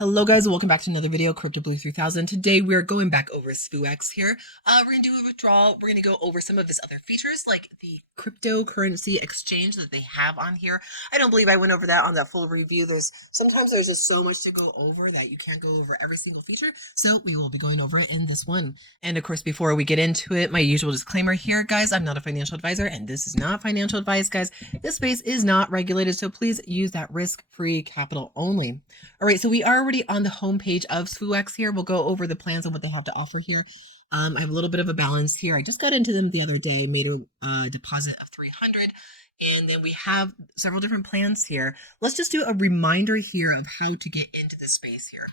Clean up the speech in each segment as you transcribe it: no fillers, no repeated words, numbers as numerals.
Hello guys, welcome back to another video, Crypto Blue 3000. Today we're going back over Svuex here. We're going to do a withdrawal. We're going to go over some of his other features like the cryptocurrency exchange that they have on here. I don't believe I went over that on that full review. Sometimes there's just so much to go over that you can't go over every single feature. So we will be going over it in this one. And of course, before we get into it, my usual disclaimer here, guys, I'm not a financial advisor and this is not financial advice, guys. This space is not regulated, so please use that risk-free capital only. All right, so we are already on the homepage of Svuex here. We'll go over the plans and what they have to offer here. I have a little bit of a balance here. I just got into them the other day, made a deposit of 300, and then we have several different plans here. Let's just do a reminder here of how to get into this space here.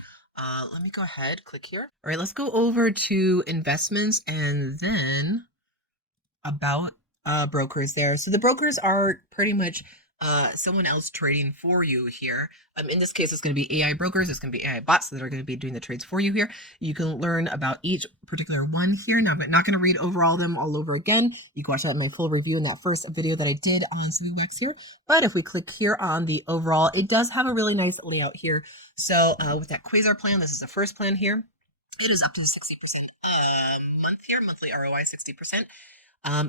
Let me go ahead, click here. All right, let's go over to investments and then about brokers there. So the brokers are pretty much someone else trading for you here. In this case, it's going to be AI brokers. It's going to be AI bots that are going to be doing the trades for you here. You can learn about each particular one here. Now, I'm not going to read over all of them all over again. You can watch out my full review in that first video that I did on Svuex here. But if we click here on the overall, it does have a really nice layout here. So with that Quasar plan, this is the first plan here. It is up to 60% monthly ROI 60%.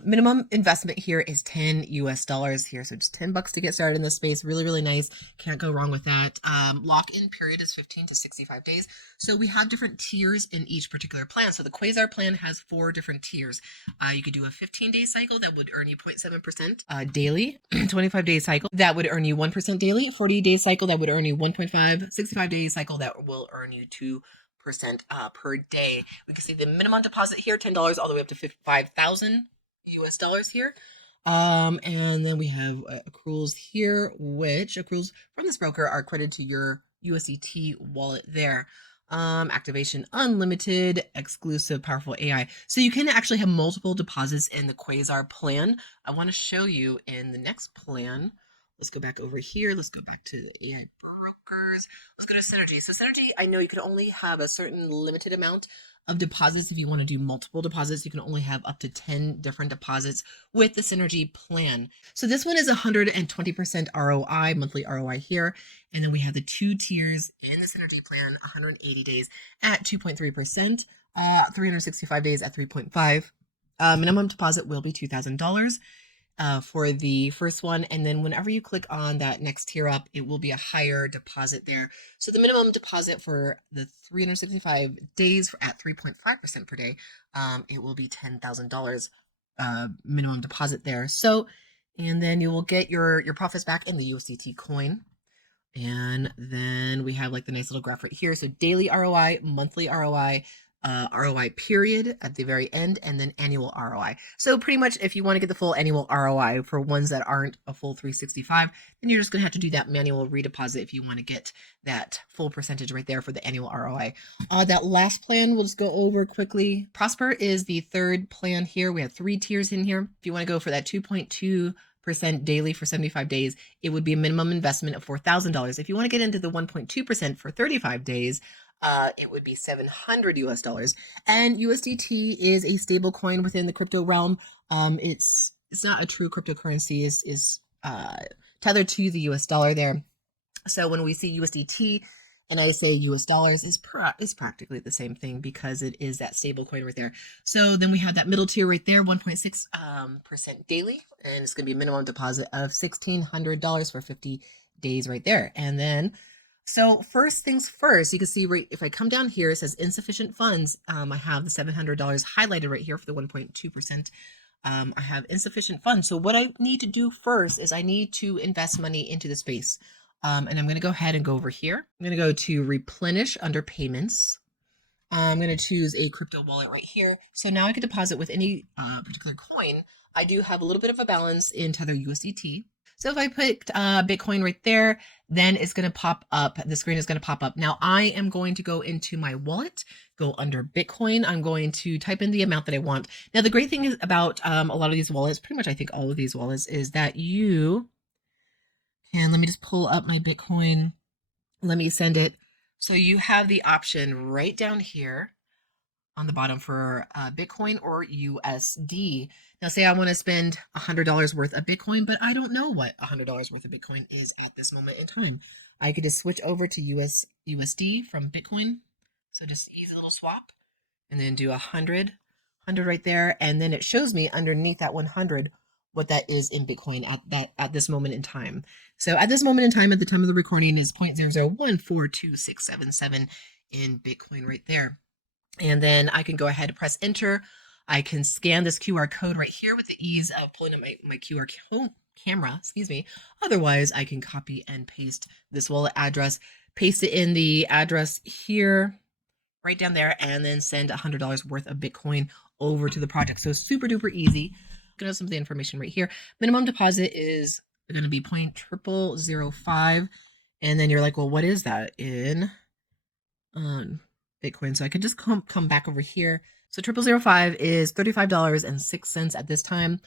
Minimum investment here is $10 here. So just $10 to get started in this space. Really, really nice. Can't go wrong with that. Lock-in period is 15 to 65 days. So we have different tiers in each particular plan. So the Quasar plan has 4 different tiers. You could do a 15-day cycle that would earn you 0.7% daily, 25-day cycle that would earn you 1% daily, 40-day cycle that would earn you 1.5, 65-day cycle that will earn you 2% per day. We can see the minimum deposit here, $10 all the way up to 5,000 US dollars here. And then we have accruals here, which accruals from this broker are credited to your USDT wallet there. Activation unlimited, exclusive, powerful AI. So you can actually have multiple deposits in the Quasar plan. I want to show you in the next plan. Let's go back over here. Let's go back to the AI brokers. Let's go to Synergy. So Synergy, I know you can only have a certain limited amount of deposits. If you want to do multiple deposits, you can only have up to 10 different deposits with the Synergy plan. So this one is 120% ROI, monthly ROI here. And then we have the 2 tiers in the Synergy plan, 180 days at 2.3%, 365 days at 3.5. Minimum deposit will be $2,000. For the first one. And then whenever you click on that next tier up, it will be a higher deposit there. So the minimum deposit for the 365 days at 3.5% per day, it will be $10,000 minimum deposit there. So, and then you will get your profits back in the USDT coin. And then we have like the nice little graph right here. So daily ROI, monthly ROI, ROI period at the very end, and then annual ROI. So pretty much if you want to get the full annual ROI for ones that aren't a full 365, then you're just going to have to do that manual redeposit if you want to get that full percentage right there for the annual ROI. That last plan we'll just go over quickly. Prosper is the third plan here. We have 3 tiers in here. If you want to go for that 2.2% daily for 75 days, it would be a minimum investment of $4,000. If you want to get into the 1.2% for 35 days, it would be 700 US dollars. And USDT is a stable coin within the crypto realm. It's not a true cryptocurrency, is tethered to the US dollar there. So when we see USDT and I say US dollars, is practically the same thing because it is that stable coin right there. So then we have that middle tier right there, 1.6% daily, and it's going to be a minimum deposit of $1,600 for 50 days right there. And then so first things first, you can see right, if I come down here, it says insufficient funds. I have the $700 highlighted right here for the 1.2%. I have insufficient funds. So what I need to do first is I need to invest money into the space. And I'm going to go ahead and go over here. I'm going to go to replenish under payments. I'm going to choose a crypto wallet right here. So now I can deposit with any particular coin. I do have a little bit of a balance in Tether USDT. So if I put Bitcoin right there, then it's going to pop up. The screen is going to pop up. Now I am going to go into my wallet, go under Bitcoin. I'm going to type in the amount that I want. Now, the great thing is about a lot of these wallets, pretty much I think all of these wallets, is that you can, let me just pull up my Bitcoin. Let me send it. So you have the option right down here on the bottom for Bitcoin or USD. Now, say I want to spend $100 worth of Bitcoin, but I don't know what $100 worth of Bitcoin is at this moment in time. I could just switch over to USD from Bitcoin. So just easy little swap and then do 100 right there. And then it shows me underneath that 100 what that is in Bitcoin at this moment in time. So at this moment in time, at the time of the recording, is 0.00142677 in Bitcoin right there. And then I can go ahead and press enter. I can scan this QR code right here with the ease of pulling up my QR camera, excuse me. Otherwise, I can copy and paste this wallet address, paste it in the address here, right down there, and then send $100 worth of Bitcoin over to the project. So super duper easy. Gonna have some of the information right here. Minimum deposit is going to be 0.0005. And then you're like, well, what is that in Bitcoin? So I could just come back over here. So 0.005 is $35.06 at this time.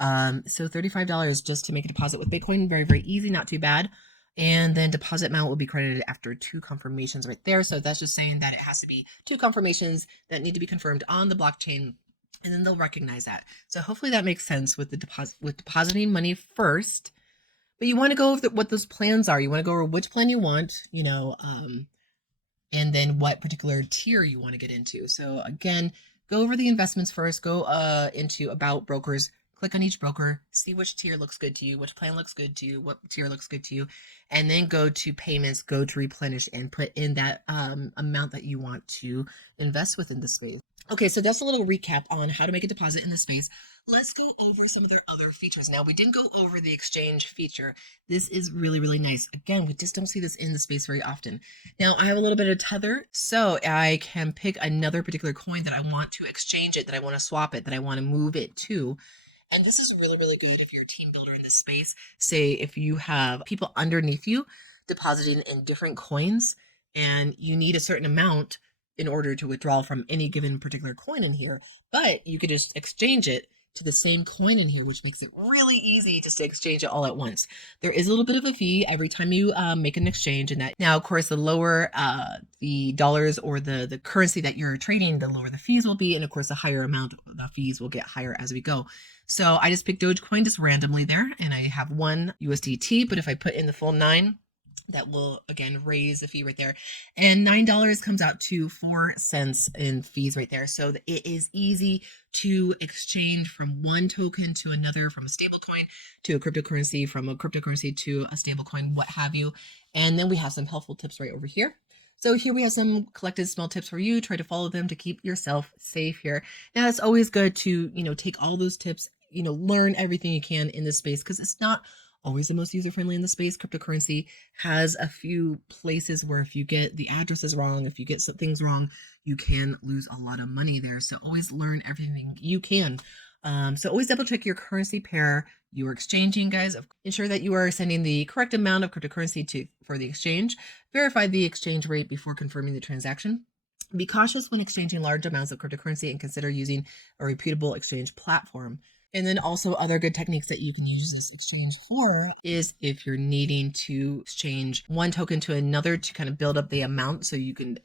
So $35 just to make a deposit with Bitcoin. Very, very easy, not too bad. And then deposit amount will be credited after 2 confirmations right there. So that's just saying that it has to be 2 confirmations that need to be confirmed on the blockchain, and then they'll recognize that. So hopefully that makes sense with the depositing money first. But you want to go over what those plans are. You want to go over which plan you want, and then what particular tier you want to get into. So again, go over the investments first. Go into about brokers. Click on each broker, see which tier looks good to you, which plan looks good to you, what tier looks good to you, and then go to payments, go to replenish, and put in that amount that you want to invest within the space. Okay, so that's a little recap on how to make a deposit in the space. Let's go over some of their other features. Now, we didn't go over the exchange feature. This is really, really nice. Again, we just don't see this in the space very often. Now, I have a little bit of Tether, so I can pick another particular coin that I want to exchange it, that I want to swap it, that I want to move it to. And this is really, really good if you're a team builder in this space. Say if you have people underneath you depositing in different coins and you need a certain amount in order to withdraw from any given particular coin in here, but you could just exchange it to the same coin in here, which makes it really easy just to exchange it all at once. There is a little bit of a fee every time you make an exchange, and that now, of course, the lower the dollars or the currency that you're trading, the lower the fees will be, and of course, the higher amount, the fees will get higher as we go. So I just picked Dogecoin just randomly there, and I have 1 USDT, but if I put in the full 9, that will again raise the fee right there, and $9 comes out to 4 cents in fees right there. So it is easy to exchange from one token to another, from a stable coin to a cryptocurrency, from a cryptocurrency to a stable coin, what have you. And then we have some helpful tips right over here. So here we have some collected small tips for you. Try to follow them to keep yourself safe here. Now, it's always good to take all those tips, learn everything you can in this space, because it's not always the most user-friendly in the space. Cryptocurrency has a few places where if you get the addresses wrong, if you get some things wrong, you can lose a lot of money there. So always learn everything you can. So always double check your currency pair you are exchanging, guys. Ensure that you are sending the correct amount of cryptocurrency for the exchange. Verify the exchange rate before confirming the transaction. Be cautious when exchanging large amounts of cryptocurrency and consider using a reputable exchange platform. And then also other good techniques that you can use this exchange for is if you're needing to exchange one token to another to kind of build up the amount so you can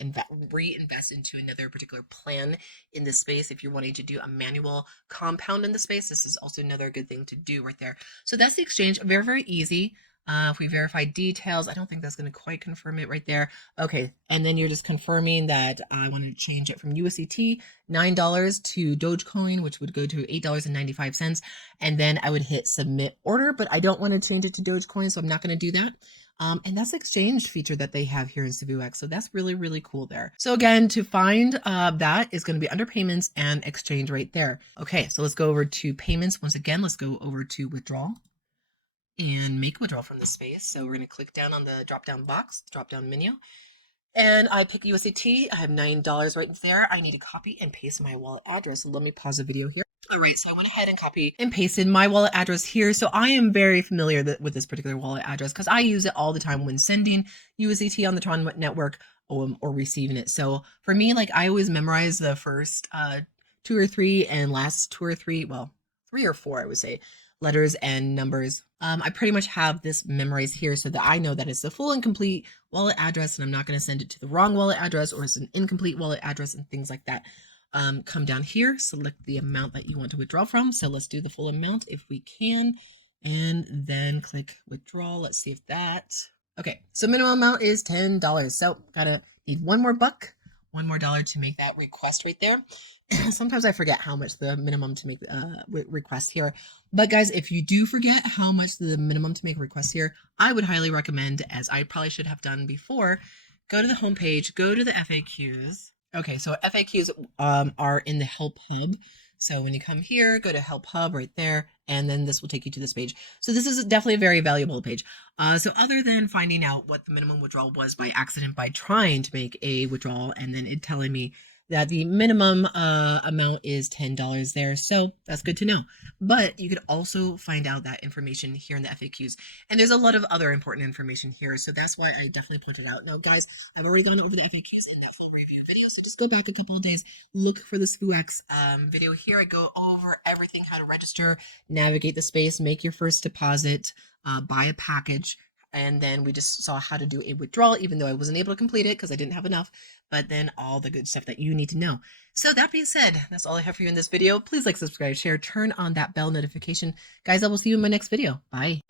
reinvest into another particular plan in the space. If you're wanting to do a manual compound in the space, this is also another good thing to do right there. So that's the exchange. Very, very easy. If we verify details, I don't think that's going to quite confirm it right there. Okay, and then you're just confirming that I want to change it from USDT, $9 to Dogecoin, which would go to $8.95. And then I would hit submit order, but I don't want to change it to Dogecoin, so I'm not going to do that. And that's the exchange feature that they have here in Svuex. So that's really, really cool there. So again, to find that is going to be under payments and exchange right there. Okay, so let's go over to payments. Once again, let's go over to withdrawal and make a withdrawal from this space. So we're going to click down on the drop down box, drop down menu, and I pick USDT. I have $9 right there. I need to copy and paste my wallet address. So let me pause the video here. All right, so I went ahead and copy and pasted my wallet address here. So I am very familiar with this particular wallet address because I use it all the time when sending USDT on the Tron network or receiving it. So for me, like I always memorize the first 2 or 3 and last 2 or 3, well, 3 or 4, I would say, letters and numbers. I pretty much have this memorized here so that I know that it's the full and complete wallet address and I'm not going to send it to the wrong wallet address or it's an incomplete wallet address and things like that. come down here, select the amount that you want to withdraw from. So let's do the full amount if we can, and then click withdraw. Let's see if that, okay, so minimum amount is $10. So gotta need one more buck, one more dollar to make that request right there. Sometimes I forget how much the minimum to make request here. But guys, if you do forget how much the minimum to make requests here, I would highly recommend, as I probably should have done before, go to the homepage, go to the FAQs. Okay, so FAQs are in the Help Hub. So when you come here, go to Help Hub right there, and then this will take you to this page. So this is definitely a very valuable page. So other than finding out what the minimum withdrawal was by accident by trying to make a withdrawal and then it telling me that the minimum amount is $10 there. So that's good to know. But you could also find out that information here in the FAQs. And there's a lot of other important information here. So that's why I definitely pointed out. Now, guys, I've already gone over the FAQs in that full review video. So just go back a couple of days, look for the Svuex video here. I go over everything, how to register, navigate the space, make your first deposit, buy a package. And then we just saw how to do a withdrawal, even though I wasn't able to complete it because I didn't have enough, but then all the good stuff that you need to know. So that being said, that's all I have for you in this video. Please like, subscribe, share, turn on that bell notification. Guys, I will see you in my next video. Bye.